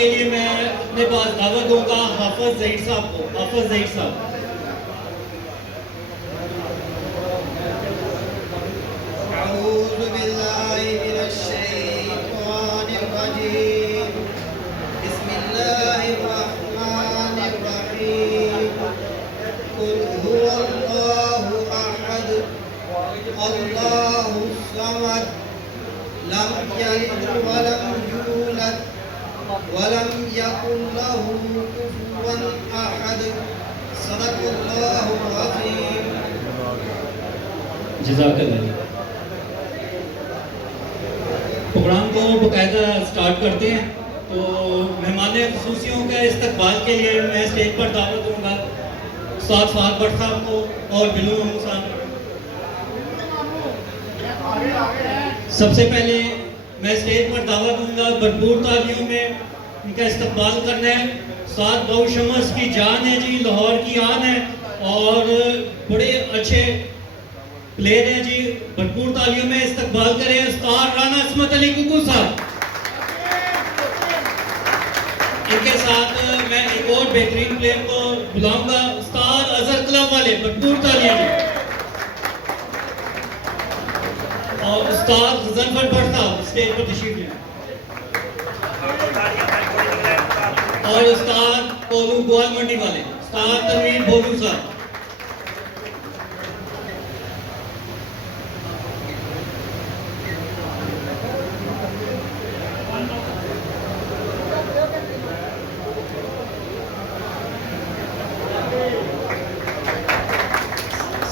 के लिए मैं अपने पास दावत दूंगा हाफिज ज़हीर साहब को। हाफिज ज़हीर साहब। अऊज़ु बिल्लाहि मिनश शैतानिर रजीम। बिस्मिल्लाहिर रहमानिर रहीम। कुल हुवल्लाहु अहद अल्लाहुस समद लम यलिद वलम यूलद वलम यकुल लहू कुफुवन अहद। सदक़ल्लाहुल अज़ीम। जज़ाकल्लाह। प्रोग्राम को बाकायदा स्टार्ट करते हैं। तो मेहमान ख़ुसूसियों का इस्तकबाल के लिए मैं स्टेज पर दावत दूंगा उस्ताद फ़ाहद भट्ट साहब को और बिलू महमूद साहब। सबसे पहले मैं स्टेज पर दावत दूंगा भरपूर तालियों में इनका इस्तकबाल करना है। उस्ताद बहु शमस की जान है जी, लाहौर की आन है और बड़े अच्छे प्लेयर हैं जी। भरपूर तालियों में इस्तकबाल करें उस्ताद राना असमत अली कुकू साहब। इनके साथ मैं एक और बेहतरीन प्लेयर को बुलाऊंगा उस्ताद अजहर क्लब वाले। भरपूर तालियां जी। और उस्ताद ज़फ़र भट्ट साहब स्टेज पर तशरीफ लें। और उस्ताद कोलू गोल मंडी वाले उस्ताद तनवीर भोलू साहब।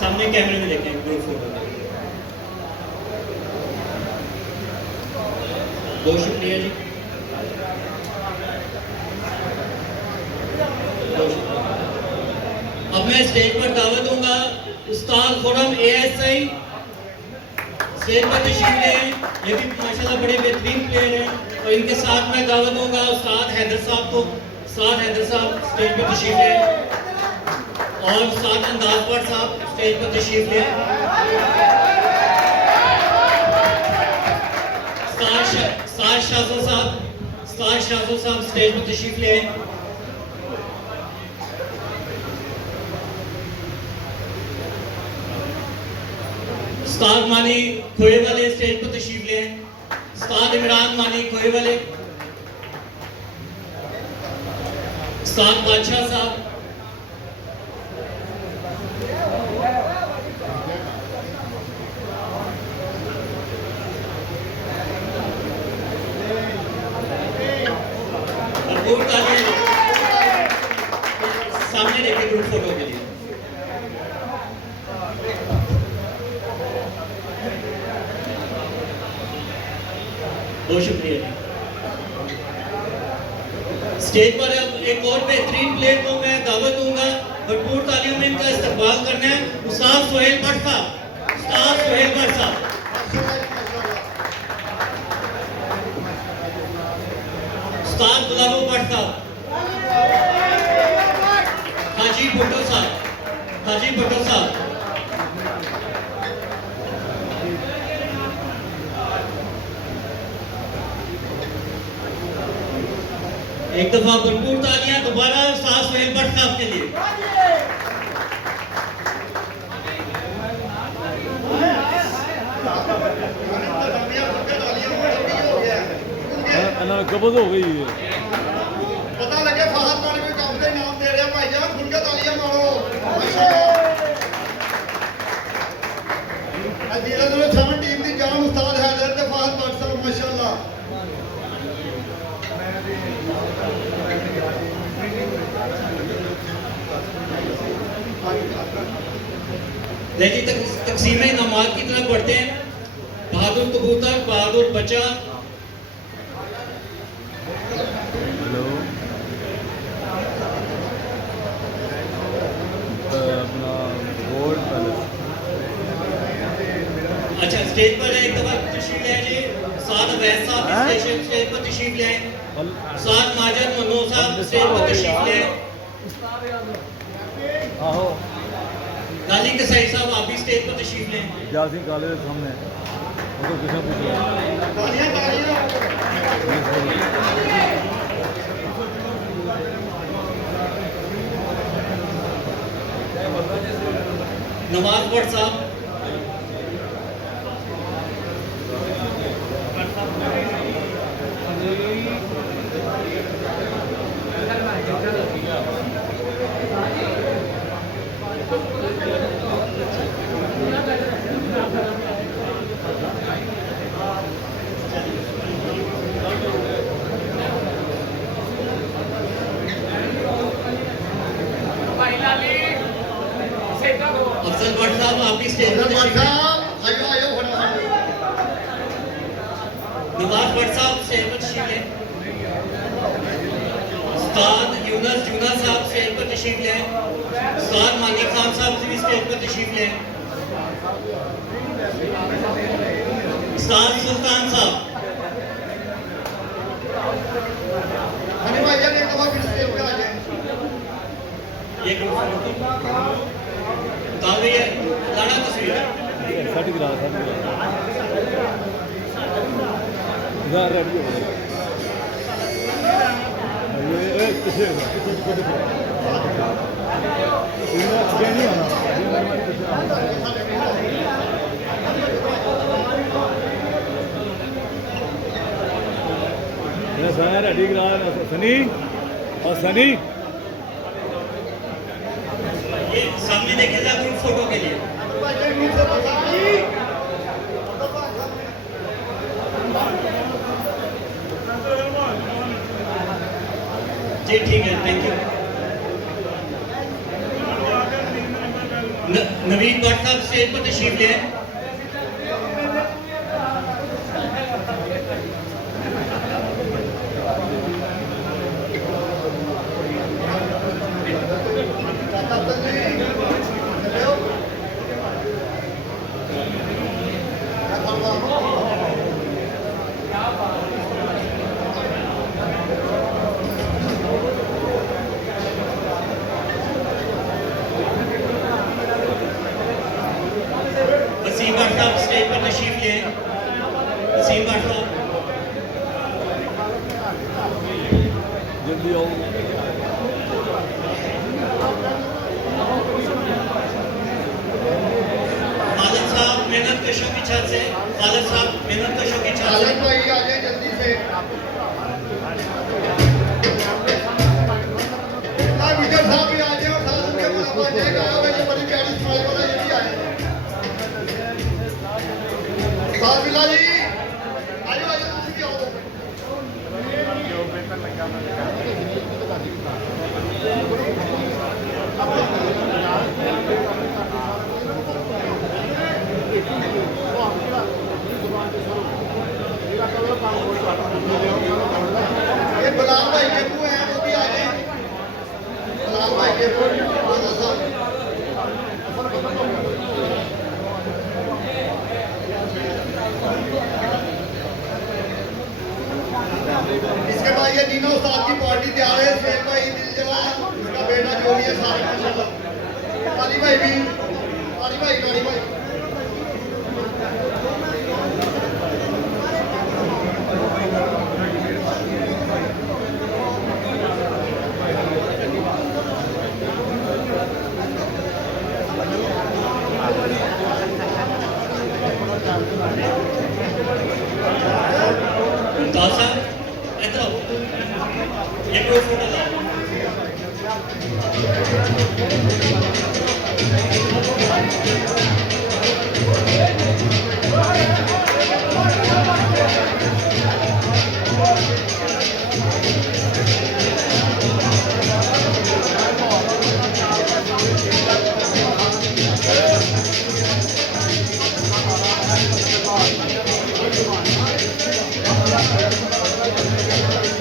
सामने कैमरे में देखें ग्रुप फोटो। बहुत शुक्रिया जी। अब मैं स्टेज पर दावत दूंगा उस्ताद खुरम ASI स्टेज पर तशरीफ लें। ये भी माशाल्लाह बड़े बेहतरीन प्लेयर हैं। और इनके साथ मैं दावत दूंगा उस्ताद हैदर साहब को। उस्ताद हैदर साहब स्टेज पर तशरीफ लें। और उस्ताद अंदाज भट्ट साहब स्टेज पर तशरीफ लें। उस्ताद शाहज़ो साहब स्टेज पर तशरीफ लें। उस्ताद मानी खोए वाले स्टेज पर तशरीफ लें। उस्ताद इमरान मानी खोए वाले। उस्ताद बादशाह साहब। सामने देखिए ग्रुप फोटो के लिए। बहुत शुक्रिया। स्टेज पर अब एक और बेहतरीन प्लेयर को मैं दावत दूंगा। भरपूर तालियों में इनका इस्तकबाल करना है उस्ताद सुहेल भट्ट साहब। उस्ताद सुहेल भट्ट साहब। उस्ताद गुलाबो भट्ट साहब। हाजी भुट्टो साहब। हाजी भुट्टो साहब। एक दफा भरपूर तालियां दोबारा उस्ताद सुहेल भट्ट साहब के लिए। कबज हो गई है। पता लगे फहद मानी कोई काम का नाम दे रहा भाईजान, खुल के तालियां मारो। धीरे धीरे 7 टीम की जान उस्ताद हैदर ते फहद भट्ट साहब माशाल्लाह। देखिए तकसीम इनामात की तरफ बढ़ते हैं। बहादुर कबूतर, बहादुर बच्चा। हेलो अपना गोल्ड पैलेस। अच्छा स्टेज पर एक दफा तशरीफ ले जी। साथ अवैध साहब स्टेज पर तशरीफ ले। साथ माजिद मनो साहब स्टेज पर तशरीफ ले। आहो गाली कसाई साहब आप भी स्टेज पर तशरीफ लें। जासिम काले के सामने उनको किसने पूछा? तालियां तालियां। नवाज भट्ट साहब, अफजल भट्ट साहब आप भी स्टेज पर अफजल भट्ट तशरीफ लाएं। साहब आयो आयो फटाफट नवाज भट्ट साहब स्टेज पर तशरीफ लें। उस्ताद यूनुस जूना साहब स्टेज पर तशरीफ लें। उस्ताद मानी खान साहब भी स्टेज पर तशरीफ लें। उस्ताद सुल्तान साहब, हनी भाई जान एक दफा फिर स्टेज पे आ जाए ये ग्रुप उतार रही है, लाना तस्वीर सर्ट गिरा इधर रेडी हो ये किसे ये नहीं आना सनी रेडी गिरा सनी और सनी ये सामने देखिएगा ग्रुप फोटो के लिए। भाई जान नीचे बता जी जी ठीक है, थैंक यू। नवीन भट्ट साहब स्टेज पर तशरीफ ले आए। वसीम भट्ट साहब स्टेज पर तशरीफ ले आए। वसीम भट्ट साहब, जल्दी आओ खालिद साहब मेहनत कशों की छत से, खालिद साहब मेहनत कशों की छत से। खालिद भाई आ जाए जल्दी से विजय साहब भी आ जाए और साथ उनके पास आ जाएगा ये बड़ी प्यारी स्माइल वाला ये भी आए साथ बिला जी आयो आयो तुम भी आओ ये गुलाम भाई केपू हैं वो भी आ जाए गुलाम भाई केपू वाला साहब इसके बाद ये नीना उस्ताद की पार्टी तैयार है शेख भाई दिल जला उसका बेटा जोड़ी है सारे माशाल्लाह काली भाई भी काली भाई मुमताज साहब इधर आओ, ये ग्रुप फोटो लाओ।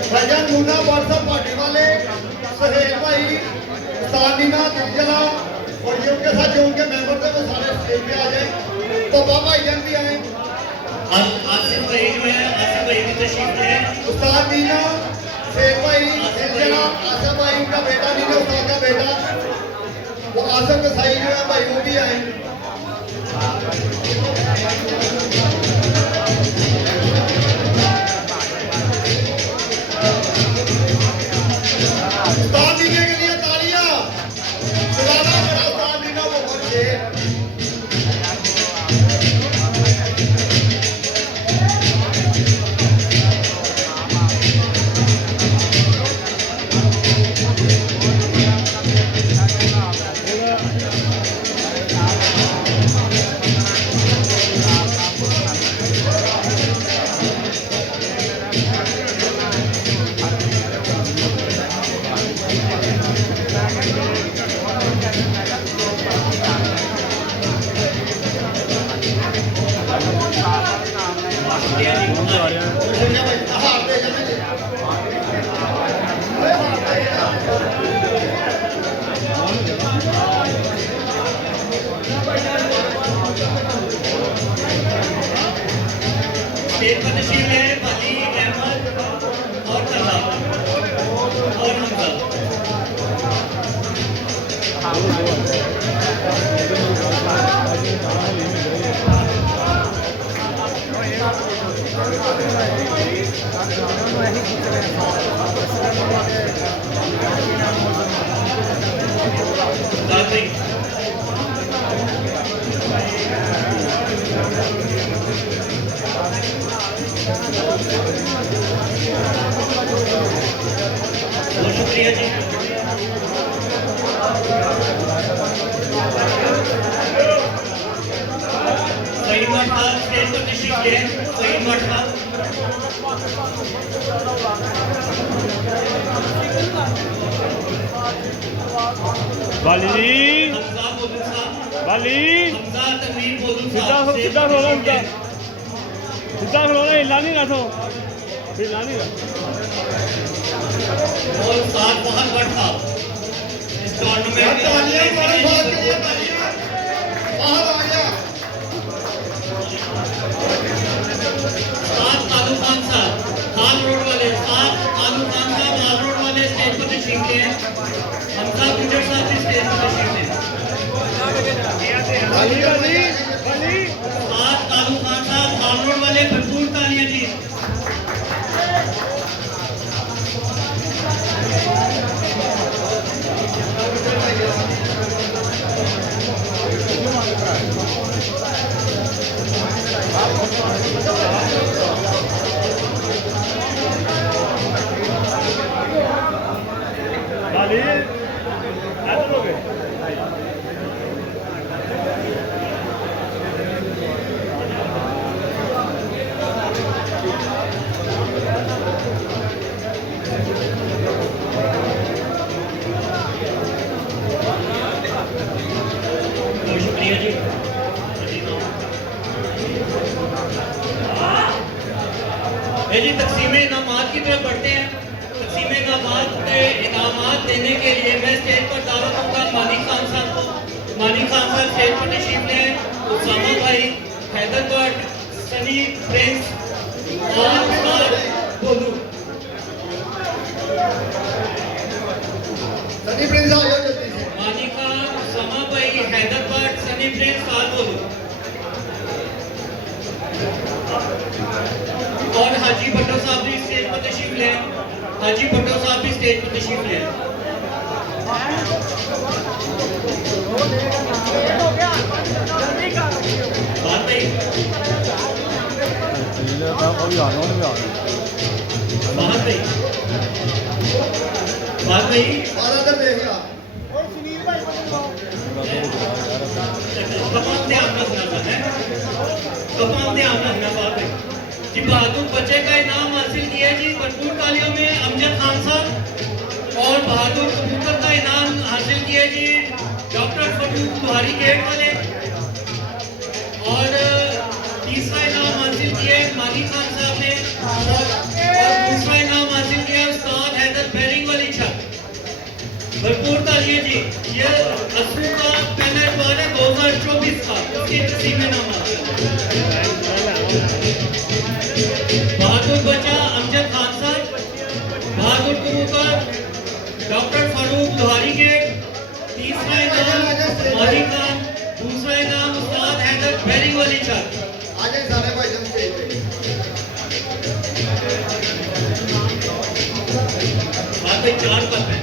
भजन मुन्ना व्हाट्सएप पार्टी वाले सहेल भाई सानीना दिलजला और ये उनके साथ जो उनके मेंबर थे वो सारे स्टेज पे आ जाए तो बाबा भाईजान भी आए आसिफ भाई जो है, आसिफ भाई भी तशरीफ ले आए। उस्ताद नीना शेख भाई दिलजला आसिफ भाई उनका बेटा नीना उस्ताद का बेटा वो आसिफ के साई जो है भाई वो भी आए उस्ताद नीने के लिए तालियां सुनाना मेरा उस्ताद नीना वो बच्चे साथ ही बहुत शुक्रिया जी। सईद मठ साहब स्टेज पर तशरीफ ले आए। सईद मठ साहब वाली जी हमजा बोलू साहब, वाली हमजा तनवीर बोलू सीधा साहब हो स्टेज सीधा पर खड़ो तशरीफ ले आए। सीधा खड़ो हिला नहीं रखो हिला नहीं रखो और साथ बहुत बड़ साहब इस टूर्नामेंट के तालियां हमारे साथ के लिए लिए तालियां। बाहर आ गया। साथ कालू खान साहब हाल रोड वाले, साथ कालू खान साहब हाल रोड वाले स्टेज पर तशरीफ ले आए। हमजा गुजर साहब भी स्टेज पर तशरीफ ले आए। वाली वाली वाली साथ कालू खान साहब हाल रोड वाले भरपूर तालियां जी। वाली ऐसे हो गए बहुत शुक्रिया जी। ये जी तकसीम इनामात की तरफ बढ़ते हैं। तकसीम इनामात के इनामात देने के लिए मैं स्टेज पर दावत दूंगा मानिक खान साहब को। मानिक खान साहब स्टेज पर तशरीफ ले आए। उसामा भाई, हैदर भट्ट, सनी प्रिंस और उस्ताद बोलू। सनी प्रिंस आ जाओ जल्दी से। मानिक खान, उसामा भाई, हैदर भट्ट, सनी प्रिंस, उस्ताद बोलू और हाजी भट्टो साहब भी स्टेज पर तशरीफ ले आए। हाजी भट्टो साहब भी स्टेज पर तशरीफ ले आए। बात भाई, बात भाई, बात भाई, बाहर इधर देखिए आप। कपाल ध्यान रखना था है, कपाल ध्यान रखना बात भाई जी। बहादुर बच्चे का इनाम हासिल किया जी भरपूर तालियों में अमजद खान साहब। और बहादुर कबूतर का इनाम हासिल किया जी डॉक्टर फरूक बुहारी गेट वाले। और तीसरा इनाम हासिल किया मानी खान साहब ने। और दूसरा इनाम हासिल किया उस्ताद हैदर बैरिंग वाली छत। भरपूर तालियां जी। ये असू का पहला एतवार है 2024 का, उसकी तकसीम इनाम। बहादुर बच्चा अमजद खान साहब, बहादुर कबूतर डॉक्टर फारूक लोहारी गेट, तीसरा इनाम मानी खान, दूसरा इनाम उस्ताद हैदर बैरिंग वाली छत। आ जाए सारे भाई जल्दी स्टेज पे। बात पे 4 पद है।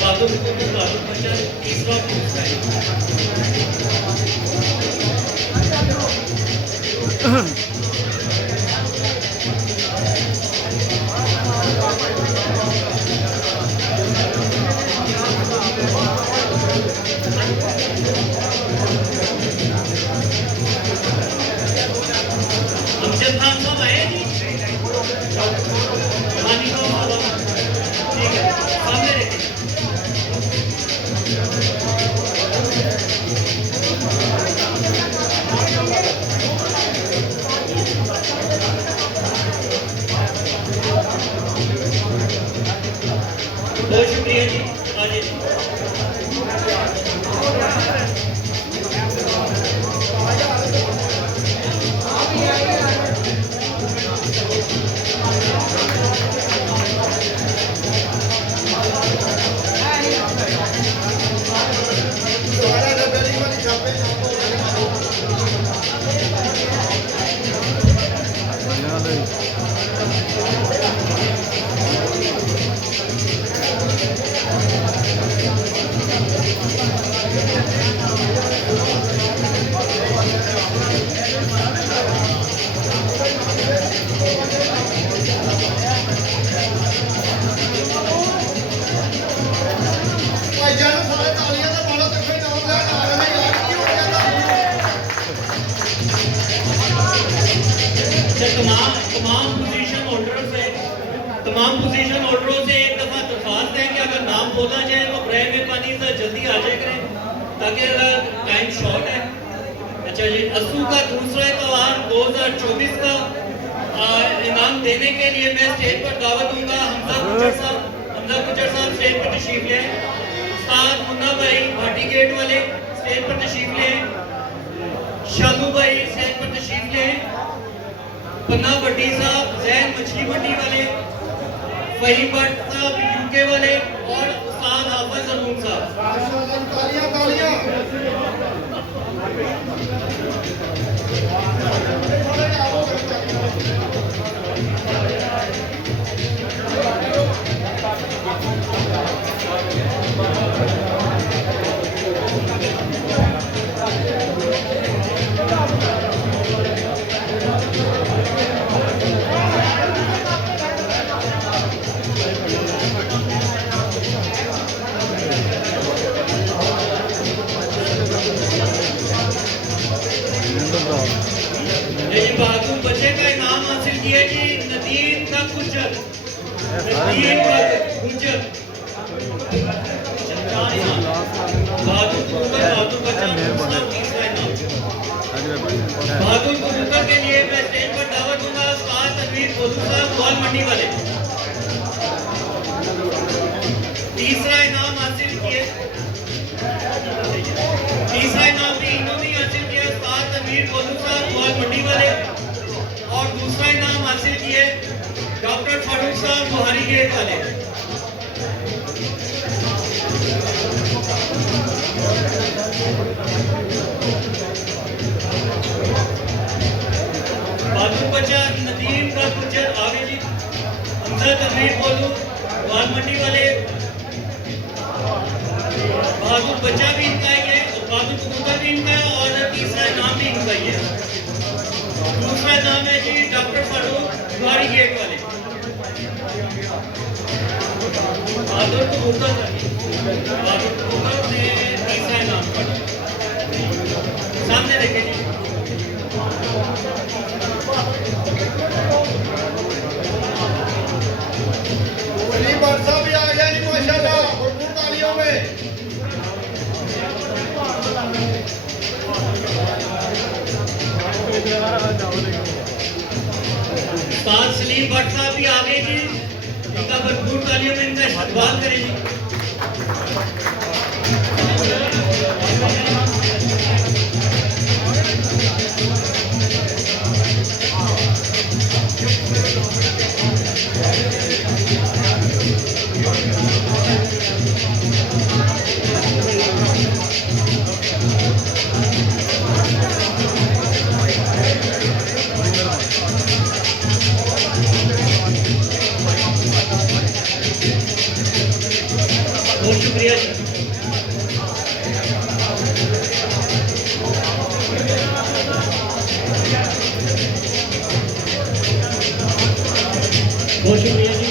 बहादुर कबूतर बहादुर बच्चा तीसरा दूसरा है। अमजद खान साहब आए जी। मानी को ठीक है, सामने देखिए। बहुत शुक्रिया जी। आगे जी। दोबारा इधर बैरिंग वाली छत पे। अच्छा, तमाम पोजीशन होल्डरों से एक दफ़ा दरख्वास्त है कि अगर नाम बोला जाए तो ब्राय मेहरबानी से जल्दी आ जाए करें ताकि टाइम शॉर्ट है। अच्छा जी, असू का दूसरा त्यौहार 2024 का इनाम देने के लिए मैं स्टेज पर दावत दूंगा हमजा गुजर साहब स्टेज पर तशरीफ लें। उस्ताद मुन्ना भाई भाटी गेट वाले स्टेज पर तशरीफ लें। शालू भाई स्टेज पर तशरीफ लें। पन्ना भट्टी साहब जैन मछली मंडी वाले, फहीम भट्ट साहब यूके वाले और उस्ताद हाफिज अरूम साहब। तालियां तालियां। लेकिन बहादुर बच्चे का इनाम हासिल किया जी नदीम का गुज्जर। बहादुर कबूतर के लिए मैं स्टेज पर दावत दूंगा उस्ताद तनवीर बोलू साहब गोल मंडी वाले। तीसरा इनाम भी इन्होंने हासिल किया उस्ताद तनवीर बोलू साहब गोल मंडी वाले। और दूसरा इनाम हासिल किए डॉक्टर फारूक साहब बुहारी गेट वाले। बहादुर बच्चा नदीम का गुज्जर आगे जी। हमजा तनवीर बोलू गोल मंडी वाले। बहादुर बच्चा भी इनका ही है, बहादुर कबूतर भी इनका है और तीसरा नाम भी इनका ही है। दूसरा नाम है जी डॉक्टर फारूक बुहारी गेट वाले। बहादुर कबूतर ने तीसरा नाम पढ़ा। सामने देखें जी। सलीम भट्ट साहब भी आ गया जी माशाल्लाह, भरपूर तालियों में। उस्ताद सलीम भट्ट साहब भी आ गए जी। इनका भरपूर तालियों में इनका इस्तकबाल करें जी। बहुत शुक्रिया जी। बहुत शुक्रिया जी।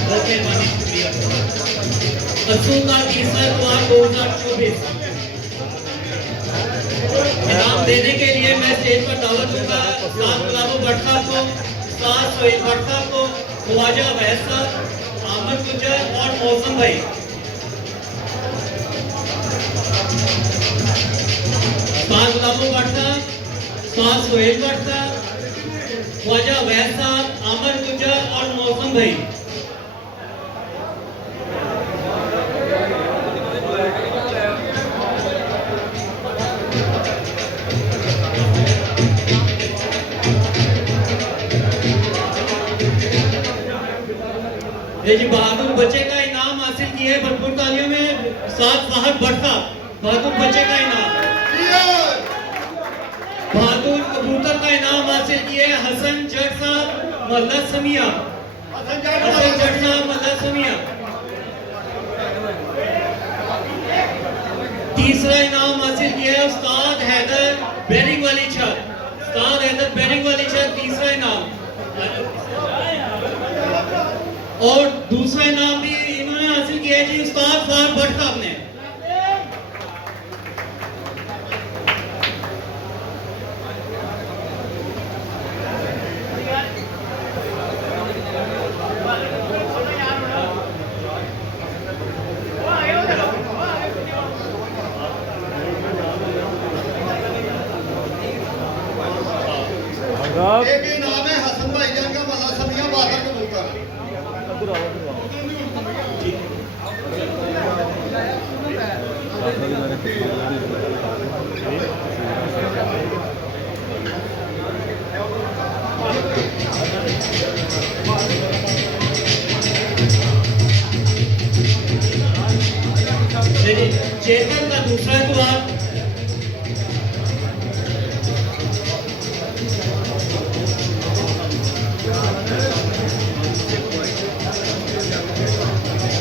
बहुत मेहरबानी, शुक्रिया। असू का तीसरा त्यौहार 2024 इनाम देने के लिए मैं स्टेज पर दावत दूंगा उस्ताद गुलाबो भट्ट साहब को, उस्ताद सोहेल भट्ट साहब को, ख्वाजा अवैस साहब, अहमद गुज्जर और मौसम भाई। उस्ताद गुलाबो भट्ट साहब, उस्ताद सोहेल भट्ट साहब, ख्वाजा अवैस साहब, अहमद गुज्जर और मौसम भाई। ये जी बहादुर बच्चे का इनाम हासिल किया है भरपूर तालियों में साथ फहद भट्ट साहब। बहादुर बच्चे का इनाम, बहादुर कबूतर का इनाम हासिल किया है हसन जट साहब मोहल्ला समिया। हसन हसन जट जट साहब मोहल्ला समिया। तीसरा इनाम हासिल किया है उस्ताद हैदर बैरिंग वाली छत। उस्ताद हैदर बैरिंग वाली छत तीसरा इनाम। और दूसरा इनाम भी इन्होंने हासिल किया है जी उस्ताद फहद भट्ट साहब ने। एक ही नाम है हसन भाईजान का मल्ला समिया बादल कबूतर। चेतन का दूसरा द्वार।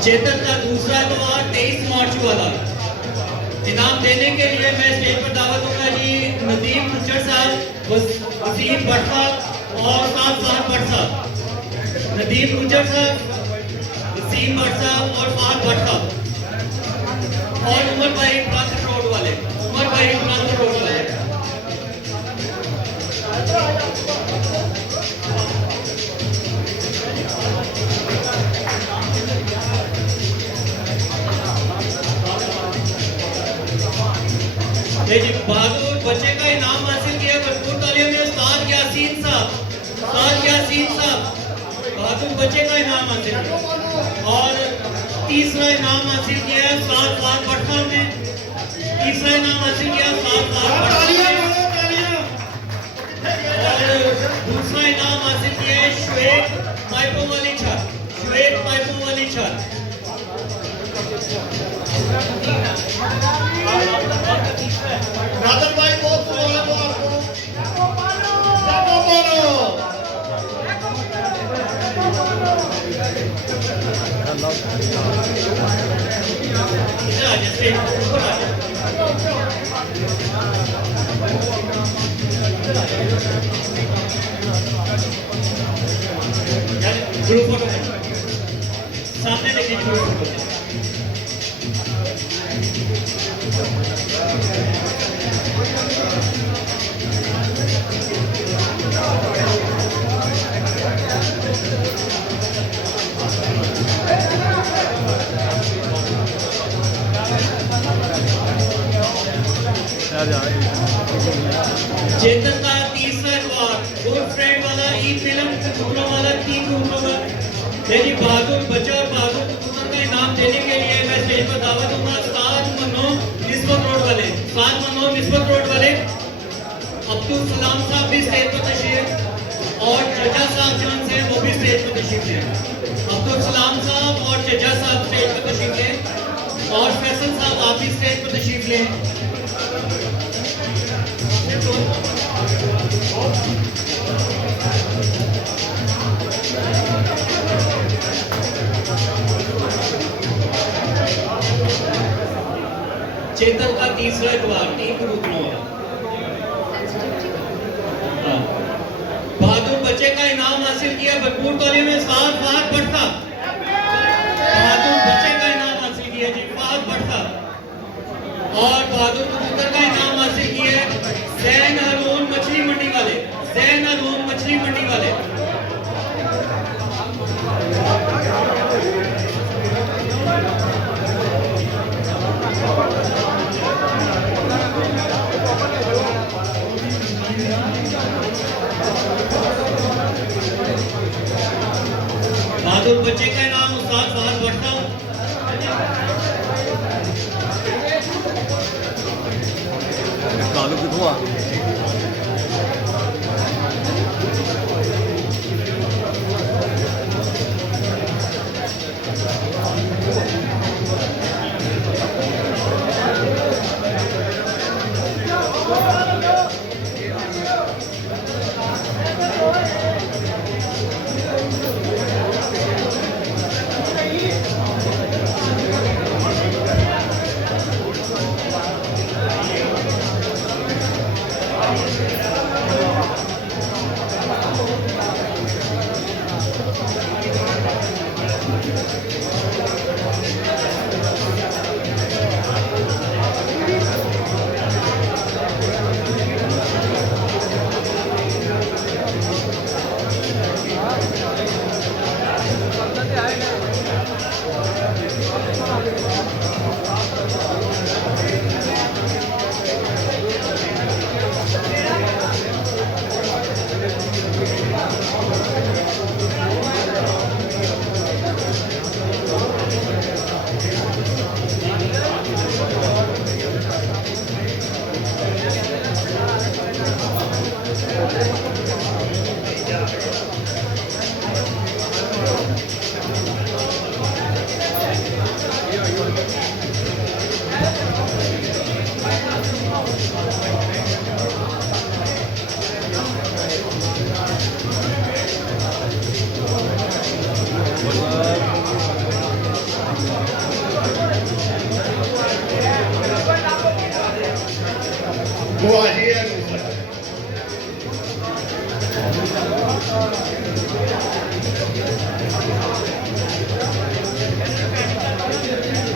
चेतन का दूसरा द्वार 23 मार्च वाला इनाम देने के लिए मैं स्टेज पर दावत दूंगा जी नदीम मुचर साहब, वसीम भट्ट साहब और साहब भट्ट साहब। नदीम मुचर साहब, वसीम भट्ट साहब और साहब भट्ट साहब और उमर भाई प्रांत रोड वाले, उमर भाई प्रांत रोड वाले। ये जी बहादुर बच्चे का इनाम हासिल किया भरपूर तालियों में उस्ताद यासीन साहब। उस्ताद यासीन साहब बहादुर बच्चे का इनाम हासिल किया। और तीसरा इनाम हासिल किया है उस्ताद फहद भट्ट साहब ने। तीसरा इनाम हासिल किया उस्ताद फहद भट्ट साहब ने। और दूसरा इनाम हासिल किया है श्वेत पाइपों वाली छत। श्वेत पाइपों वाली छत। राजन भाई बहुत मुबारक हो आपको। इधर आ जाए, स्टेज पर ऊपर आ जाए। ग्रुप फोटो सामने देखिए ग्रुप फोटो। चेतन का तीसरा द्वार गुड फ्रेंड वाला ई फिल्म कबूतरों वाला 3 कबूतरों का जी बहादुर बच्चा और बहादुर कबूतर का इनाम देने के लिए मैं स्टेज पर दावत दूंगा साद मनोज निस्बत रोड वाले, साद मनोज निस्बत रोड वाले। अब्दुल सलाम साहब भी स्टेज पर तशरीफ और चचा साहब जो हैं वो भी स्टेज पर तशरीफ लें। अब्दुल सलाम साहब और चचा साहब स्टेज पर तशरीफ लें और फैसल साहब आप भी स्टेज पर तशरीफ लें। चेतन का तीसरा द्वार 3 कबूतरों वाला। बहादुर बच्चे का इनाम हासिल किया भरपूर तालियों में साहब फहद भट्ट साहब। बहादुर बच्चे का इनाम हासिल किया जी फहद भट्ट साहब। और बहादुर कबूतर का इनाम हासिल किया जैन हारून मछली मंडी वाले, जैन हारून मछली मंडी वाले। बहादुर बच्चे का नाम उस्ताद फहद भट्ट साहब। कालू कितवा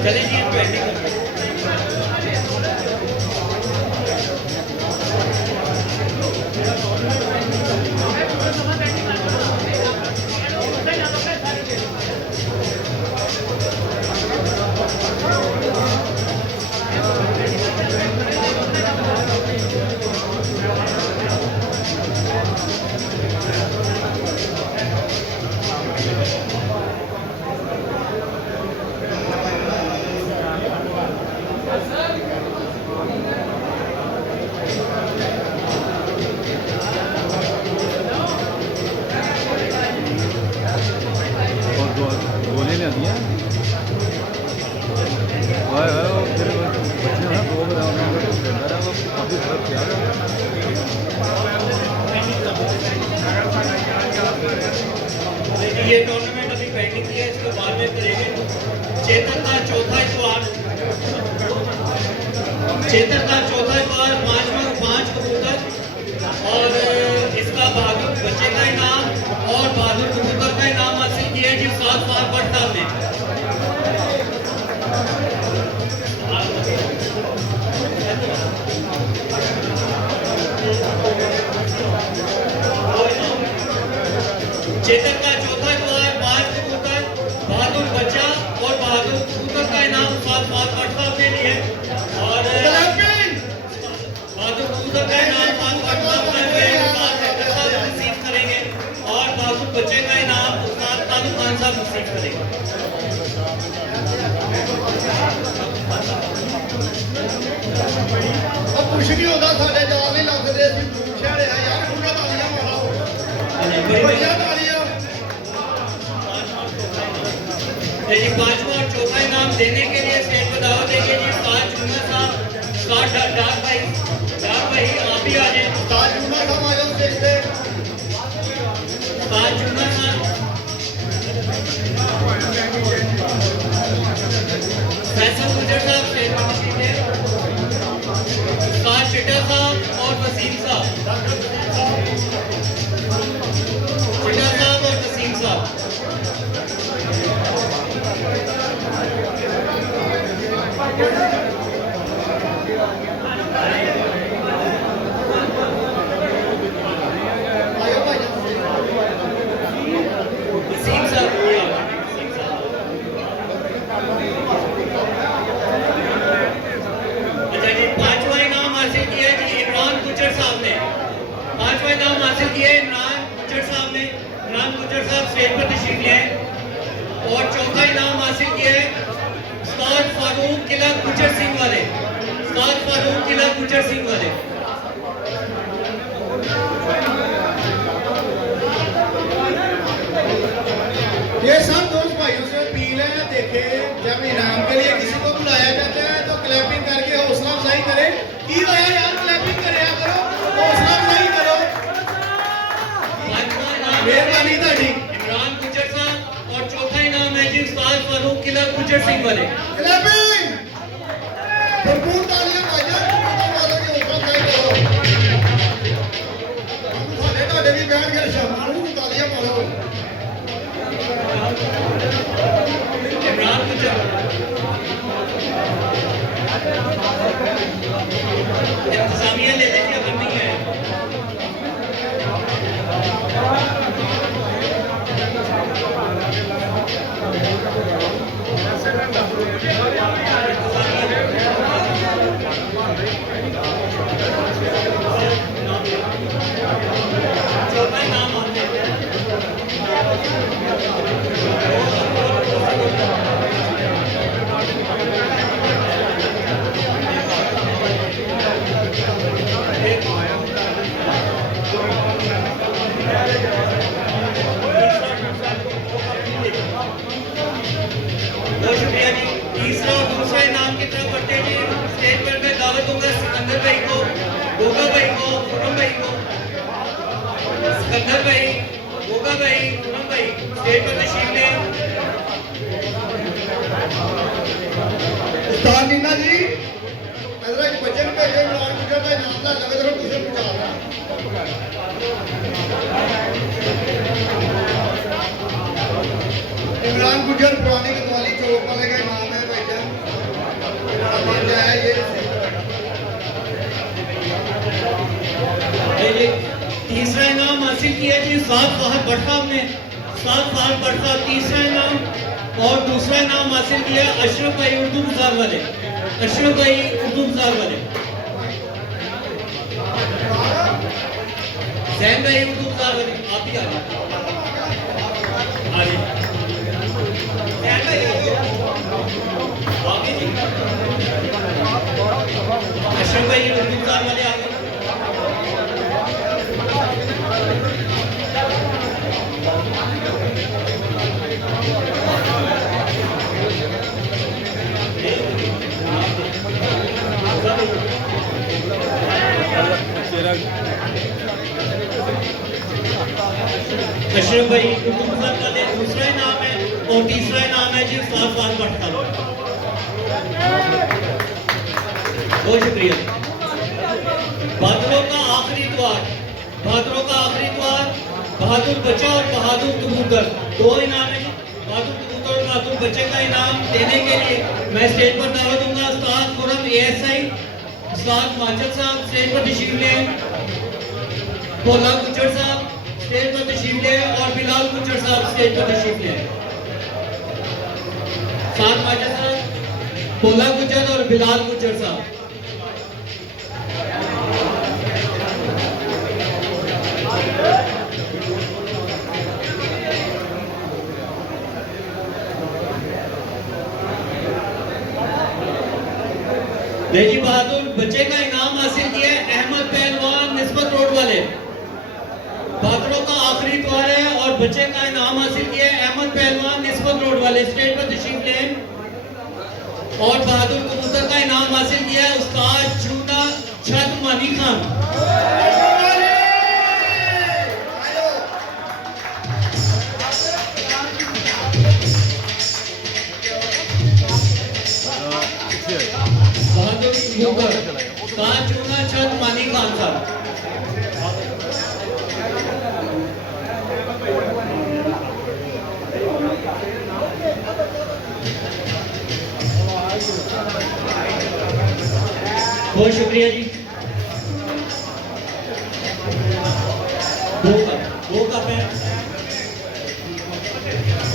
चलिए जी पेंटिंग और गोली ले दिया वो फिर बच्चे ना दो ग्राउंड में खेलता रहा वो काफ़ी फर्क किया ये टूर्नामेंट अभी पेंडिंग है, इसके बाद में करेंगे। चेतन का चौथा इतवार, चेतन का चौथा इतवार 5 कबूतर और इसका बहादुर बच्चे का इनाम और बहादुर कबूतर का इनाम हासिल किया है जी 7 साल पटना में। चेतन का चौथा इतवार 5 कबूतर, बहादुर बच्चा और बहादुर कबूतर का इनाम 7 साल पटना में लिए और बहादुर कबूतर का इनाम 7 पटना में रिसीव करेंगे और बहादुर बच्चे का इनाम उस्ताद तालुक खान साहब रिसीव करेंगे। अब कुछ नहीं होता साढ़े जाल नहीं लगते शहर है यार पूरा तालियां मारो बढ़िया तालियां जी 5वां और चौथा इनाम देने के लिए स्टेज पर दावत देंगे जी उस्ताद जुम्मन साहब, उस्ताद डाक भाई आप भी आ जाए। ताज जुम्मा साहब आ जाओ स्टेज पे उस्ताद जुम्मन साहब, फैसल गुजर साहब स्टेज पर तशरीफ ले, उस्ताद चिट्टा साहब और वसीम साहब, चिट्टा साहब और वसीम साहब। आयो भाई वसीम साहब भी आ गए। वसीम साहब। अच्छा जी 5वां इनाम हासिल किया है जी इमरान गुजर साहब ने। 5वां इनाम हासिल किया है इमरान गुजर साहब ने। इमरान गुजर साहब स्टेज पर तशरीफ ले आए। और चौथा इनाम हासिल किया है उस्ताद फारूक किला गुजर सिंह वाले, उस्ताद फारूक किला गुजर सिंह वाले। ये सब दोस्त भाइयों से अपील है देखे जब इनाम के लिए किसी को बुलाया जाता है तो क्लैपिंग करके हौसला अफजाई करे की होया यार क्लैपिंग करे करो हौसला अफजाई करो 5वां इनाम मेहरबानी ताड़ी इमरान गुजर साहब और चौथा इनाम है जी उस्ताद फारूक किला गुजर सिंह वाले। क्लैपिंग भरपूर तालियां भाइयों वालों की हौसला अफजाई करो हम साडे भी बैठ के शाम ਨੂੰ तालियां मारो इमरान गुजर इंतजामिया ले लीजिए अगर नहीं है। चौथा इनाम आते हैं। बहुत शुक्रिया जी। तीसरा और दूसरा इनाम की तरफ बढ़ते हैं जी। स्टेज पर मैं दावत दूंगा सिकंदर भाई को, गोगा भाई को, पूनम भाई को। सिकंदर भाई, गोगा भाई, पूनम भाई स्टेज पर तशरीफ लें। उस्ताद नीना जी इधर एक बच्चे ने भेजे इमरान गुजर का इनाम ला लगे तो कुछ पूछा हासिल किया जी साद फहद भट्ट साहब ने। साद फहद भट्ट साहब तीसरा इनाम, और दूसरा इनाम हासिल किया अशरफ भाई उर्दू बाजार वाले। अशरफ भाई उर्दू बाजार वाले, जैन भाई उर्दू बाजार वाले, आप ही आ जाए। जैन भाई आगे जी, अशरफ भाई उर्दू बाजार वाले आगे। अशरफ भाई उर्दू बाजार वाले दूसरा इनाम है, और तीसरा इनाम है जी साद फहद भट्ट साहब। बहुत शुक्रिया। बहादुरों का आखिरी द्वार, बहादुरों का आखिरी द्वार, बहादुर बच्चा और बहादुर कबूतर, दो इनाम है। बहादुर कबूतर और बहादुर बच्चे का इनाम देने के लिए मैं स्टेज पर दावत दूंगा उस्ताद खुरम ASI, उस्ताद माजिद साहब स्टेज पर तशरीफ लें, भोला गुज्जर साहब स्टेज पर तशरीफ लें, और बिलाल गुज्जर साहब स्टेज पर तशरीफ लें। साथ माजिद साहब, भोला गुज्जर और बिलाल गुज्जर साहब। जी बहादुर बच्चे का इनाम हासिल किया है अहमद पहलवान निस्बत रोड वाले। बहादुरों का आखिरी द्वार है, और बच्चे का इनाम हासिल किया है अहमद पहलवान निस्बत रोड वाले, स्टेज पर तशरीफ लें। और बहादुर कबूतर का इनाम हासिल किया है उस्ताद चूना छत मानी खान। बहादुर कबूतर उस्ताद चूना छत मानी खान साहब। बहुत शुक्रिया जी। दो कप है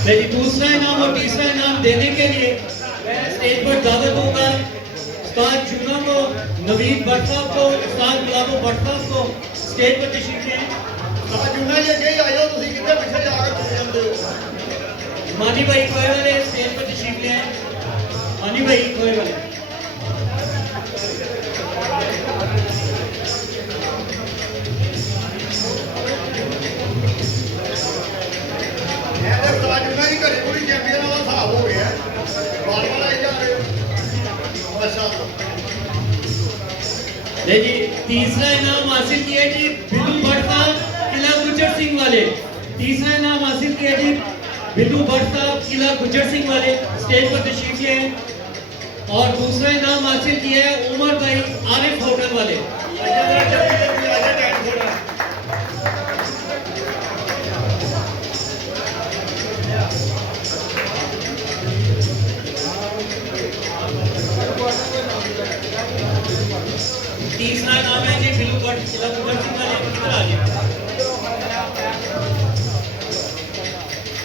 जी। दूसरा इनाम और तीसरा इनाम देने के लिए मैं स्टेज पर दावत दूंगा उस्ताद चूना को, नवीद भट्ट साहब को, उस्ताद गुलाबो भट्ट साहब को स्टेज पर तशरीफ लें। मानी भाई कोई वाले स्टेज पर तशरीफ लें। मानी भाई कोई वाले। जी तीसरा इनाम हासिल किया जी बिल्लू भट्ट साहब किला गुज्जर सिंह वाले। तीसरा इनाम हासिल किया जी बिल्लू भट्ट साहब किला गुज्जर सिंह वाले, स्टेज पर तशरीफ लें। और दूसरा इनाम हासिल किया है उमर भाई आरिफ होटल वाले। तीसरा नाम है जी बिल्लू भट्ट किला गुज्जर सिंह वाले, किधर आ गए।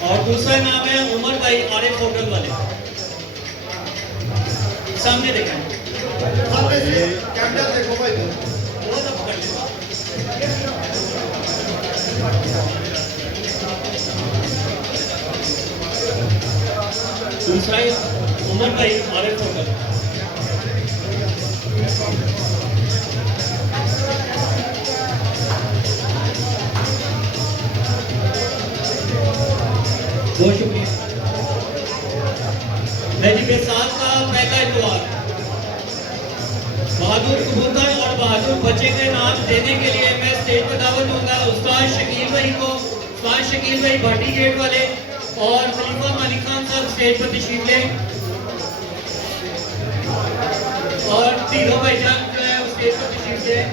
और दूसरा नाम है उमर भाई आरिफ होटल वाले, सामने देखा कैमरा देखो भाई। दूसरा उमर भाई आरिफ होटल। बहुत शुक्रिया। जी के साथ का पहला इतवार बहादुर कबूतर और बहादुर बच्चे के नाम देने के लिए मैं स्टेज पर दावत दूंगा उस्ताद शकील भाई को। उस्ताद शकील भाई भाटी गेट वाले और खलीफा मालिक खान साहब स्टेज पर तशरीफ लें। और तीनों भाईजान जो है उस स्टेज पर तशरीफ लें।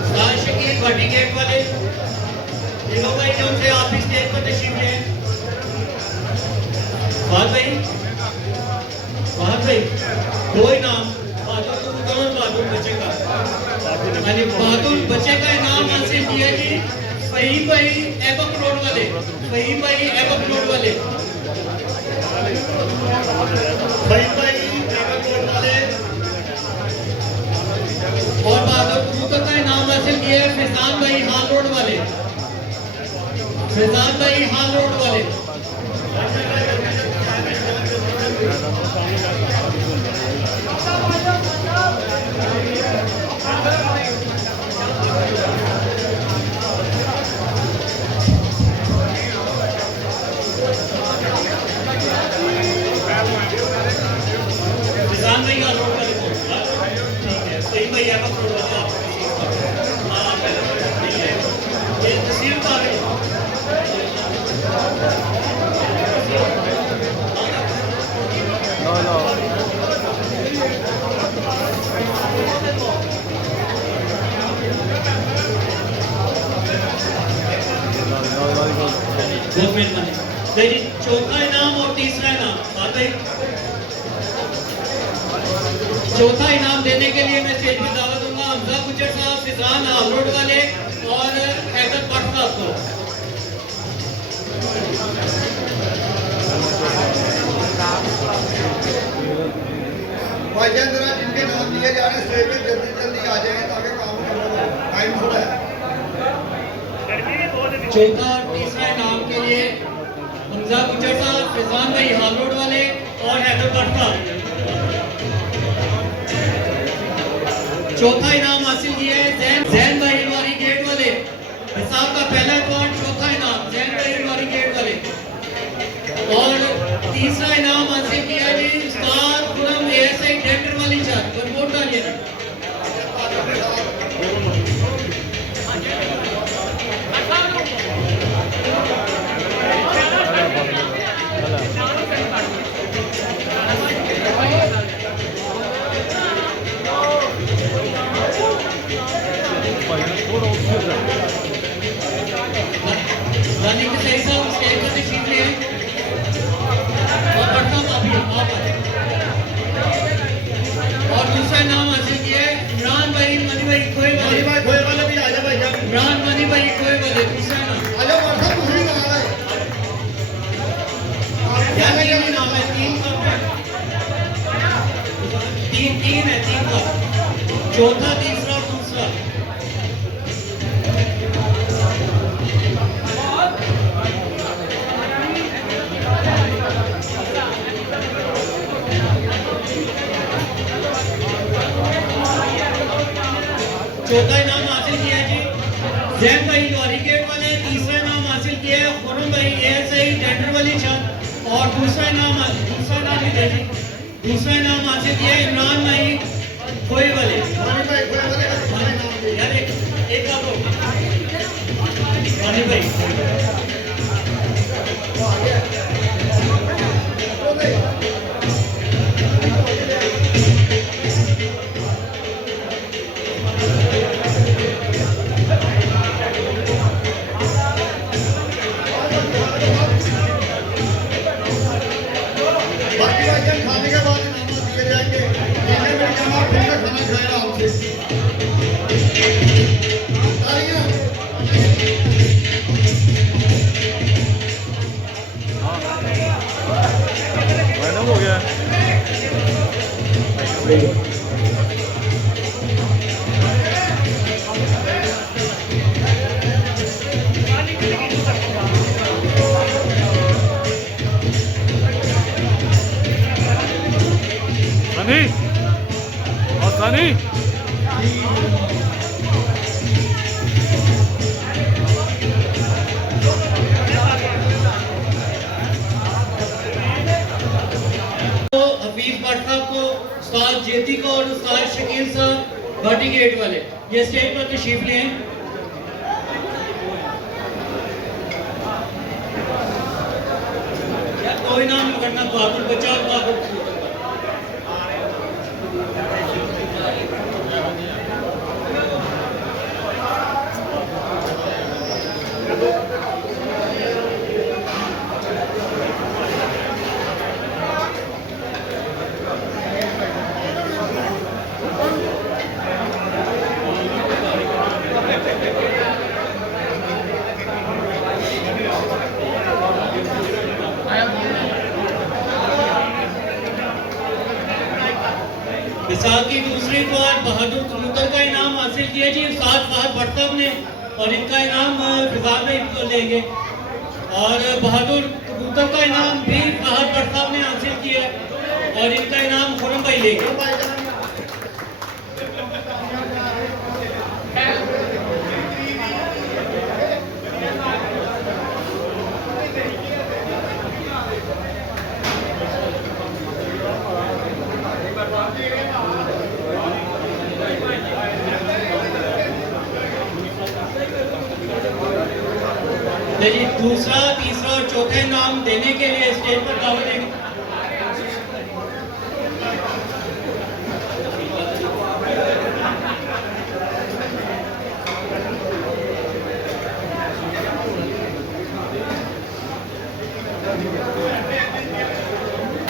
उस्ताद शकील भाटी गेट वाले, तीनों भाई जो से आप इस स्टेज पर तशरीफ लें। बात भाई दो इनाम बहादुर कबूतर और बहादुर बच्चे का। यानी बहादुर बच्चे का इनाम हासिल किया जी फहीम भाई एबक रोड वाले, फहीम भाई एबक रोड वाले, फहीम भाई एबक रोड वाले। और बहादुर कबूतर का इनाम हासिल किया है फैजान भाई हाल रोड वाले, फैजान भाई हाल रोड वाले। फैजान भाई हाल रोड वाले, ठीक है, सही भाई एबक रोड वाले आप। हाँ, ठीक है, ये तहसील का है। लो लो बहुत मेहरबानी। देखिए चौथा इनाम और तीसरा इनाम बात है। चौथा इनाम देने के लिए मैं स्टेज पर दावत दूंगा हमजा गुज्जर साहब, फिजान हालरोड वाले और हैदर भट्ट साहब को। भाईजान जरा जिनके नाम लिए जा रहे हैं स्टेज पे जल्दी जल्दी आ जाएं ताकि काम करना हो, टाइम थोड़ा है। चौथा और तीसरा इनाम के लिए हमजा गुज्जर साहब, फिजान भाई हालरोड वाले और हैदर भट्ट साहब। चौथा इनाम हासिल किया है जैन भाई इलवारी गेट वाले, हिसाब का पहला पॉइंट, चौथा इनाम जैन भाई इलवारी गेट वाले। और तीसरा इनाम हासिल किया है जी उस्ताद खुरम एएसआई डेंटर वाली चार भरपूर तालियां जी। रानी के सही साहब स्टेज पर तशरीफ ले आए। और पटना आप ही आप आए। और दूसरा नाम हासिल किया है इमरान भाई मनी भाई खोए वाले, खोए वाले भी आ जाओ भाईजान, इमरान मनी भाई खोए वाले दूसरा नाम। आ जाओ वर्षा दूसरी बना रहा है। यार तीन ही नाम है, तीन कप है, तीन है, तीन कप, चौथा तीसरा और दूसरा। चौथा इनाम हासिल किया है जी जैन भाई लॉरी गेट वाले, तीसरा इनाम हासिल किया है खुरम भाई एएसआई डेंटर वाली छत और दूसरा इनाम ही दे जी, दूसरा इनाम हासिल किया है इमरान भाई खोए वाले। यार एक आप हो मनी भाई। बाकी भाईजान खाने के बाद इनाम दिए जाएंगे। जिन्हें भी जाना खुद का खाना खाएगा हमसे। तालियां। मैडम हो गया सनी और सनी हफीज भट्ट साहब को, उस्ताद जेती को और उस्ताद शकील साहब भाटी गेट वाले ये स्टेज पर तशरीफ ले आए। यार कोई नाम करना बहादुर बच्चा और बहादुर साल की दूसरी बार बहादुर कबूतर का इनाम हासिल किया जी उस्ताद फहद भट्ट साहब ने, और इनका इनाम फिजाल भाई को लेंगे। और बहादुर कबूतर का इनाम भी फहद भट्ट साहब ने हासिल किया है, और इनका इनाम खुरम भाई लेंगे। जी दूसरा, तीसरा और चौथा इनाम देने के लिए स्टेज पर दावत देंगे।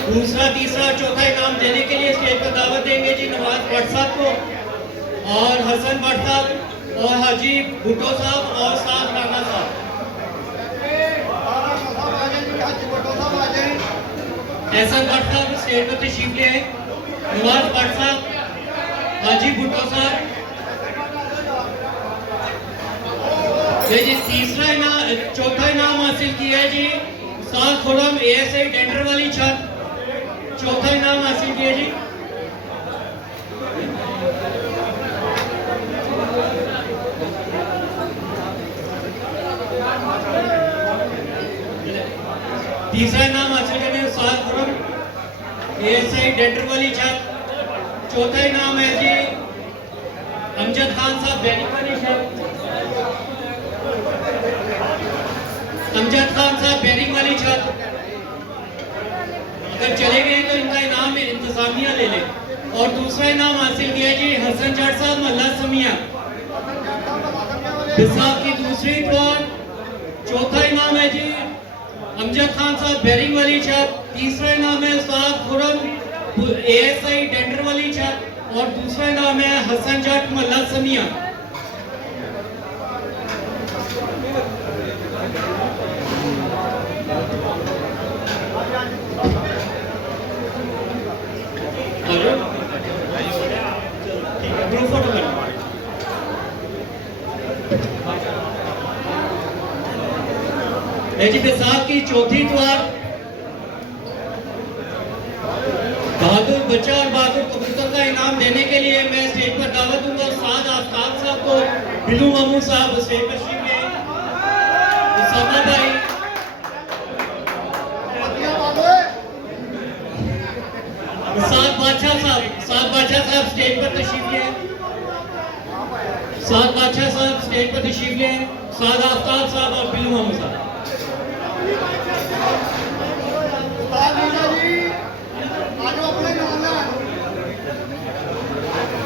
दूसरा, तीसरा और चौथा इनाम देने के लिए स्टेज पर दावत देंगे जी नवाज भट्ट साहब को, और हसन भट्ट साहब, और हाजी भुट्टो साहब, और साहब राना साहब। एहसन भट्ट साहब स्टेज पर तशरीफ ले आए, नवाज भट्ट साहब, हाजी भुट्टो साहब। जी तीसरा इनाम, चौथा इनाम हासिल किया है जी उस्ताद खुरम ASI टेंडर वाली छत, चौथा इनाम हासिल किया जी। तीसरा इनाम हासिल करने उस्ताद खुरम ASI टेंडर वाली छत, चौथा इनाम है जी अमजद खान साहब बैरिंग वाली छत, अमजद खान साहब बैरिंग वाली छत। अगर चले गए तो इनका इनाम इंतजामिया ले ले। और दूसरा इनाम हासिल किया जी हसन जट साहब मोहल्ला समिया साहब की दूसरी बार। चौथा इनाम है जी अमजद खान साहब बैरिंग वाली छत, तीसरा इनाम है उस्ताद खुरम ASI टेंडर वाली छत, और दूसरा इनाम है हसन जट मोहल्ला समिया। जी बैसाख की चौथी द्वार बहादुर बच्चा और बहादुर कबूतर का इनाम देने के लिए मैं स्टेज पर दावत दूंगा उस्ताद आफ्ताब साहब को, बिलू मामू साहब स्टेज पर तशरीफ ले, उसामा भाई, साद बादशाह साहब स्टेज पर तशरीफ ले, साद बादशाह साहब स्टेज पर तशरीफ ले, साद आफ्ताब साहब और बिलू मामू साहब।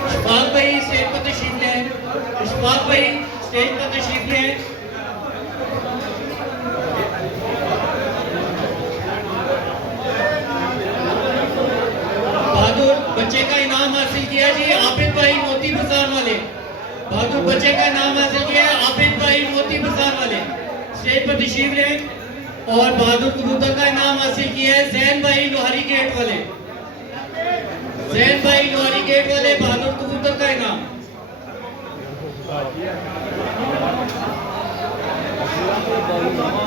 इशफाक भाई स्टेज पर तशरीफ ले, इशफाक भाई स्टेज पर तशरीफ ले। बहादुर बच्चे का इनाम हासिल किया जी आबिद भाई मोती बाजार वाले, बहादुर बच्चे का इनाम हासिल किया है आबिद भाई मोती बाजार वाले, स्टेज पर तशरीफ ले। और बहादुर कबूतर का इनाम हासिल किया है जैन भाई लोहारी गेट वाले, जैन भाई लोहारी गेट वाले बहादुर कबूतर का इनाम।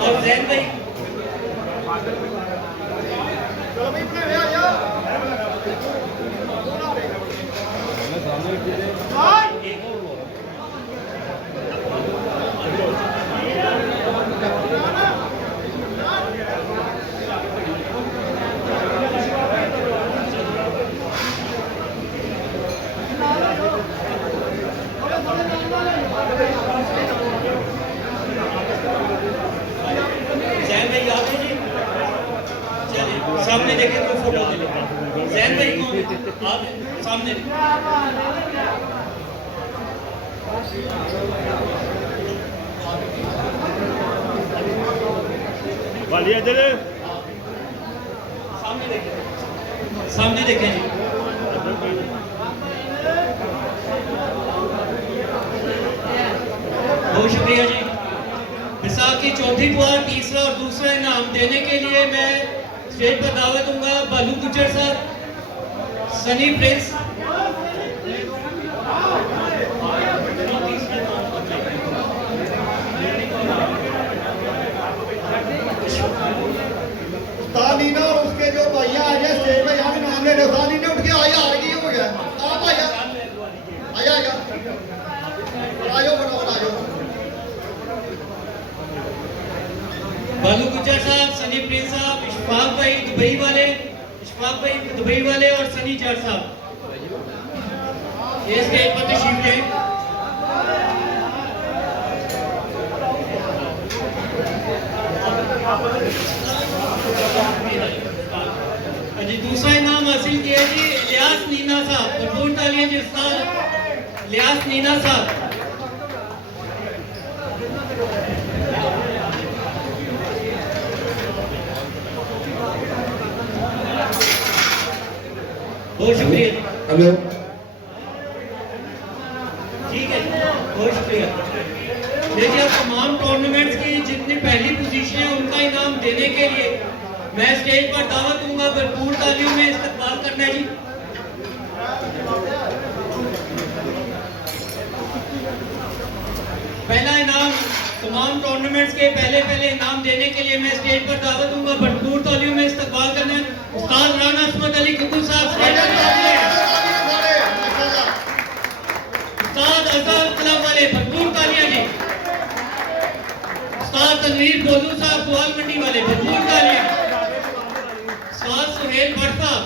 और जैन भाई सामने देखें तो फोटो ले लें। जैन भाई कौन आप सामने वालिया इधर सामने देखें जी। बहुत शुक्रिया जी। बैसाख की चौथी द्वार तीसरा और दूसरा इनाम देने के लिए मैं स्टेज पर दावत दूंगा बालू गुज्जर साहब, सनी प्रिंस बालू गुज्जर साहब, सनी प्रिंस साहब, इशफाक भाई दुबई वाले और सनी जट साहब ये स्टेज पर तशरीफ लें। जी दूसरा इनाम हासिल किया जी लियास नीना साहब, भरपूर तालियां जी उस्ताद लियास नीना साहब। बहुत शुक्रिया। हेलो ठीक है, बहुत शुक्रिया। देखिए अब तमाम टूर्नामेंट्स की जितनी पहली पोजीशन है उनका इनाम देने के लिए मैं स्टेज पर दावत दूंगा, भरपूर तालियों में इस्तकबाल करना है जी। पहला इनाम तमाम टूर्नामेंट्स के पहले इनाम देने के लिए मैं स्टेज पर दावत दूंगा, भरपूर तालियों में इस्तकबाल करना है उस्ताद राना असमत अली कुकू साहब, स्टेज पर तालियां। उस्ताद अजहर क्लब वाले, भरपूर तालियां जी। उस्ताद तनवीर बोलू साहब, कुआल मंडी वाले, भरपूर तालियां। उस्ताद सुहेल भट्ट साहब,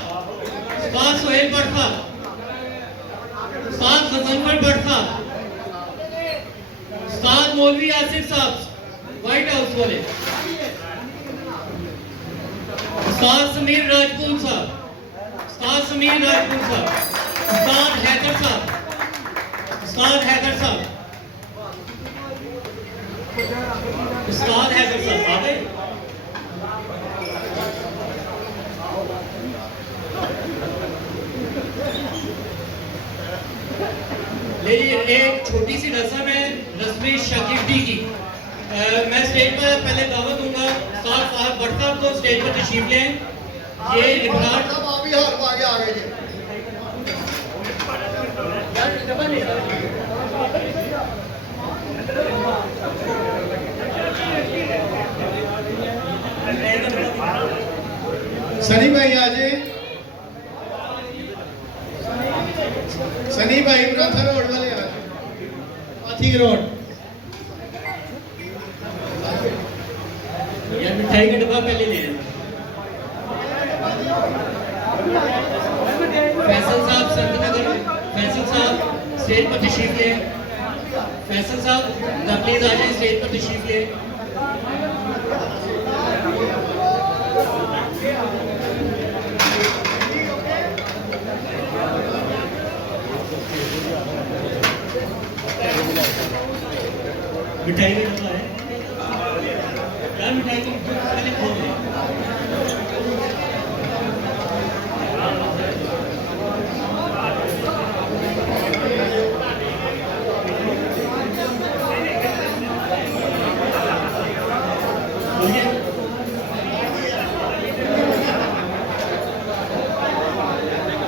उस्ताद गजनफर भट्ट साहब, उस्ताद मौलवी आसिफ साहब व्हाइट हाउस वाले, उस्ताद समीर राजपूत साहब, उस्ताद हैदर साहब, उस्ताद हैदर साहब आ गए। लेकिन एक छोटी सी रस्म है रस्मी शागिर्दी की। मैं स्टेज पर पहले दावत दूंगा उस्ताद साहब भट्ट साहब को, स्टेज पर तशरीफ लें। ये इब्रार सनी भाई आज सनी भाई ब्राथा रोड वाले आज पाथी रोड यार मिठाई का डब्बा पहले ले लेना। फैसल साहब संतनगर, फैसल साहब स्टेज पर तशरीफ लें। फैसल साहब प्लीज आ जाए स्टेज पर तशरीफ लें। मिठाई का डब्बा है यार, मिठाई को पहले खोल दें।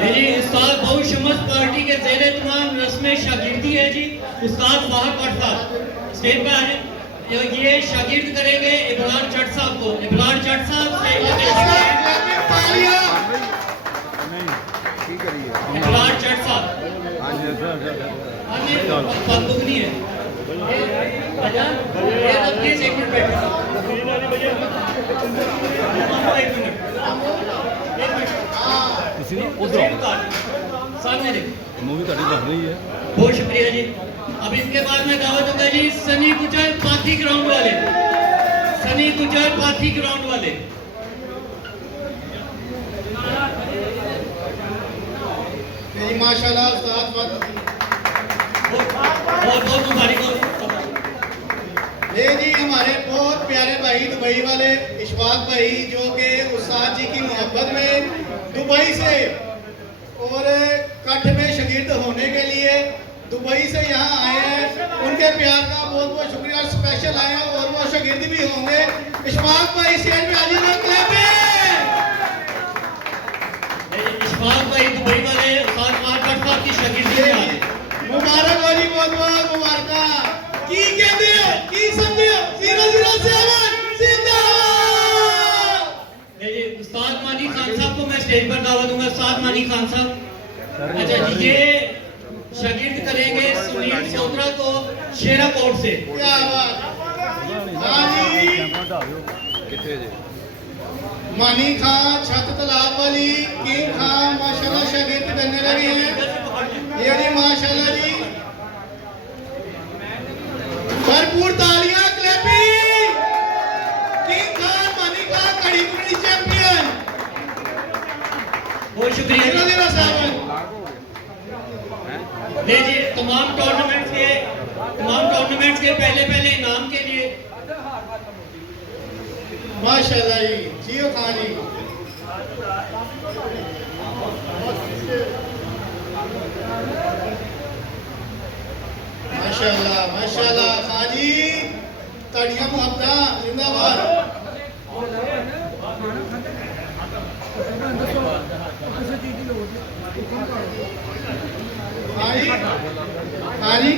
जी उस्ताद बहु शमस पार्टी के ज़ेरे तमाम रस्म शागिर्दी है जी उस्ताद वाहद भट्ट साहब, स्टेज पर आ जाए। ये शागिर्द करेंगे इब्रार जट साहब को। इब्रार जट साहब स्टेज पर तशरीफ लें। इब्रार जट साहब नहीं है ये तो प्लीज एक मिनट बैठो, एक मिनट किसी ने उधर सामने देखो मूवी कटी बन रही है। बहुत शुक्रिया जी। अब इसके बाद मैं दावत दूंगा जी सनी गुजर पाथी ग्राउंड वाले, सनी गुजर पाथी ग्राउंड वाले। जी माशाल्लाह उस्ताद बहुत मुबारक हो। ये जी हमारे बहुत प्यारे भाई दुबई वाले इशफाक भाई जो कि उस्ताद जी की मोहब्बत में दुबई से और कठ में शागिर्द होने के लिए दुबई से यहाँ आए हैं। उनके प्यार का बहुत बहुत शुक्रिया। स्पेशल आए हैं और वो शागिर्द भी होंगे। इशफाक भाई स्टेज पे आ जाइए, क्लब में। इशफाक भाई दुबई वाले उस्ताद वाहद भट्ट साहब की शागिर्दी में आ गए। मुबारक हो जी, बहुत बहुत मुबारक। की कहते हो की समझे 007 जिंदाबाद। उस्ताद मानी खान साहब को मैं स्टेज पर दावत दूंगा। उस्ताद मानी खान साहब अच्छा जी ये शागिर्द करेंगे सुनील सोत्रा को शेरा कोट से। क्या बात। हाँ जी कितने जी मानी खां छत तालाब वाली किंग खां माशाल्लाह शागिर्द करने लगे हैं। ये जी माशाल्लाह जी भरपूर तालियां क्लैपिंग। किंग खान मानी खां कड़ी कुड़ी चैंपियन। बहुत शुक्रिया दिनों जी। दिनों सावन ले जी तमाम टूर्नामेंट्स के पहले इनाम के लिए माशाल्लाह जी जियो खान जी माशाल्लाह खान जी ताड़ियां मुहब्बत जिंदाबाद।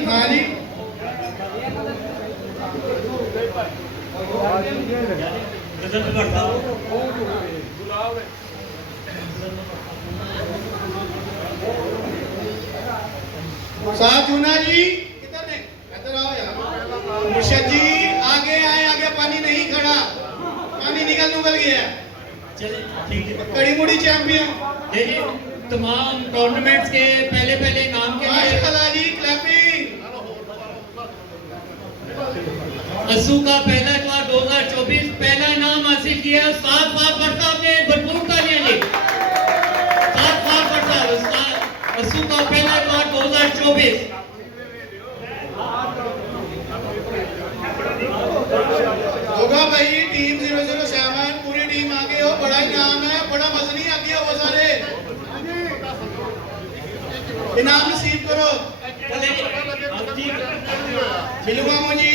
खाली गजल पे बढ़ता हूँ। साथ जूना जी किधर ने इधर आओ यार। मुर्शद जी आगे आए, आगे पानी नहीं खड़ा, पानी निकल गया। चलिए ठीक है। कड़ी मुड़ी चैंपियन ले जी तमाम टूर्नामेंट्स के पहले इनाम के लिए माशाल्लाह जी क्लैपिंग। असू का पहला इतवार 2024 पहला इनाम हासिल किया उस्ताद फाफड़ साहब ने। भरपूर तालियां जी उस्ताद फाफड़ साहब। उस्ताद असू का पहला इतवार 2024। होगा भाई टीम 007 पूरी टीम आगे हो। बड़ा इनाम है, बड़ा वजनी आगे हो। वो सारे इनाम नसीब करो। चले जी अब ठीक बिलू मामू जी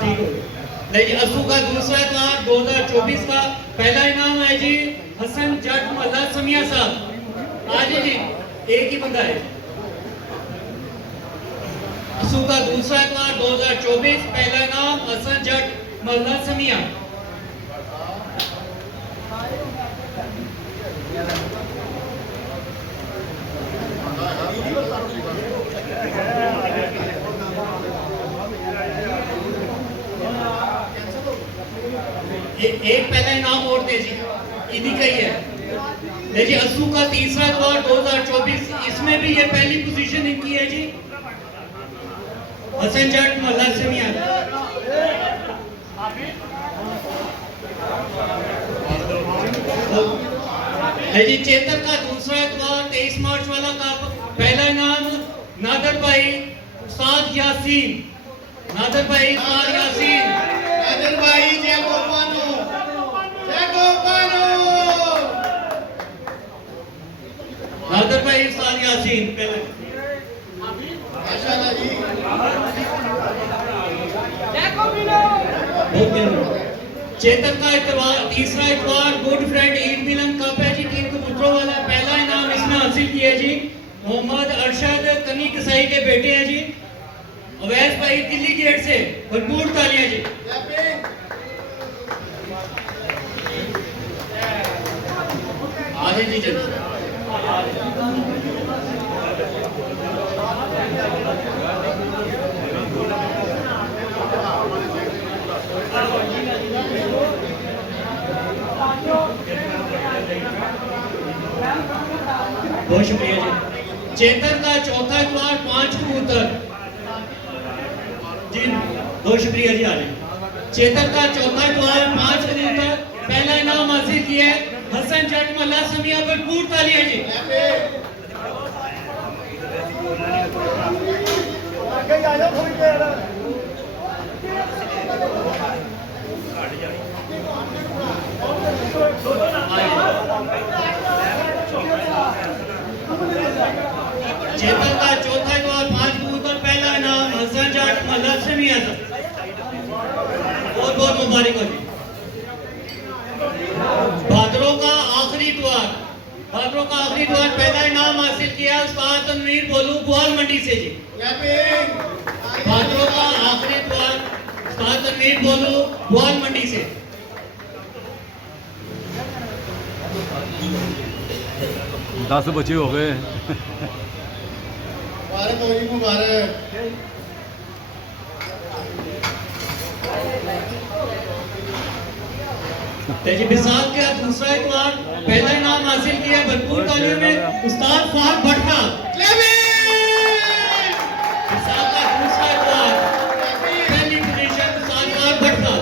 ठीक हो। ले जी असू का दूसरा इतवार 2024 का पहला इनाम है जी हसन जट मोहल्ला समिया साहब। आज जी एक ही बंदा है। असू का दूसरा इतवार 2024 पहला इनाम हसन जट मोहल्ला समिया। एक पहला इनाम और दे जी इन्हीं का ही है। ले जी असू का तीसरा इतवार 2024 इसमें भी ये पहली पोजीशन इनकी है जी हसन जट मोहल्ला समिया। ले जी चेतक का दूसरा इतवार 23 मार्च वाला का पहला इनाम नादर भाई उस्ताद यासीन। नादर भाई उस्ताद यासीन। नादर भाई जय गोपानो, जय गोपानो। नादर भाई उस्ताद यासीन पहले। माशाल्लाह जी बहुत दिन। चेतक का इतवार तीसरा इतवार गुड फ्राइडे ईद मिलन कप है जी तीन कबूतरों वाला। पहला इनाम इसमें हासिल किया जी मोहम्मद अरशद कनी कसाई के बेटे हैं जी अवैस भाई दिल्ली गेट से। भरपूर तालियां जी। क्लैपिंग। आगे जी जल्दी। बहुत शुक्रिया जी। चेतन का चौथा इतवार 5 कबूतर जी। बहुत शुक्रिया जी। आगे चेतन का चौथा इतवार 5 कबूतर पहला इनाम हासिल किया है हसन जट मोहल्ला समिया। भरपूर तालियां जी। चेतन का चौथा इतवार 5 कबूतर पहला इनाम हसन जट मोहल्ला समिया था। बहुत बहुत मुबारक हो जी। भादरों का आखिरी इतवार पहला इनाम हासिल किया उस्ताद तनवीर बोलू बुआल मंडी से जी। क्लैपिंग। भादरों का आखिरी इतवार उस्ताद तनवीर बोलू बुआल मंडी से। 10 बच्चे हो गए मुबारक हो जी, मुबारक। तेजी बिसात का दूसरा इतवार पहला इनाम हासिल किया भरपूर तालियों में उस्ताद फहद भट्टा। बिसात का दूसरा इतवार पहली पोजीशन उस्ताद फहद भट्टा।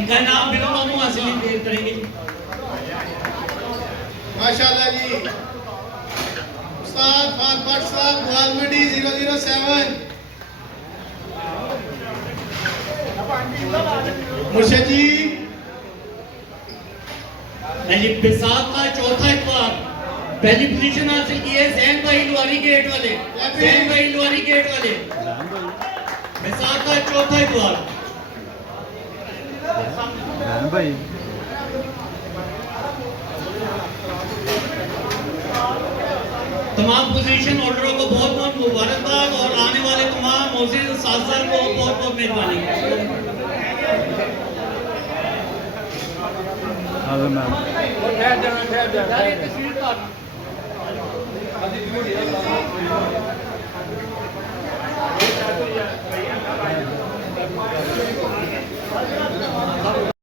इनका नाम बिना मामू हासिल करेंगे। माशाल्लाह जी, उस्ताद फहद भट्ट साहब ग्वालमंडी 007। मुर्शिद जी जी बिसात का चौथा इतवार पहली पोजीशन हासिल की है जैन भाई लुआरी गेट वाले। जैन भाई लुआरी गेट वाले बिसात का चौथा इतवार। भाई तमाम पोजीशन होल्डरों को बहुत बहुत मुबारकबाद और आने वाले तमाम मौजूद साथसार को बहुत बहुत मेहरबानी। हाजिर मैम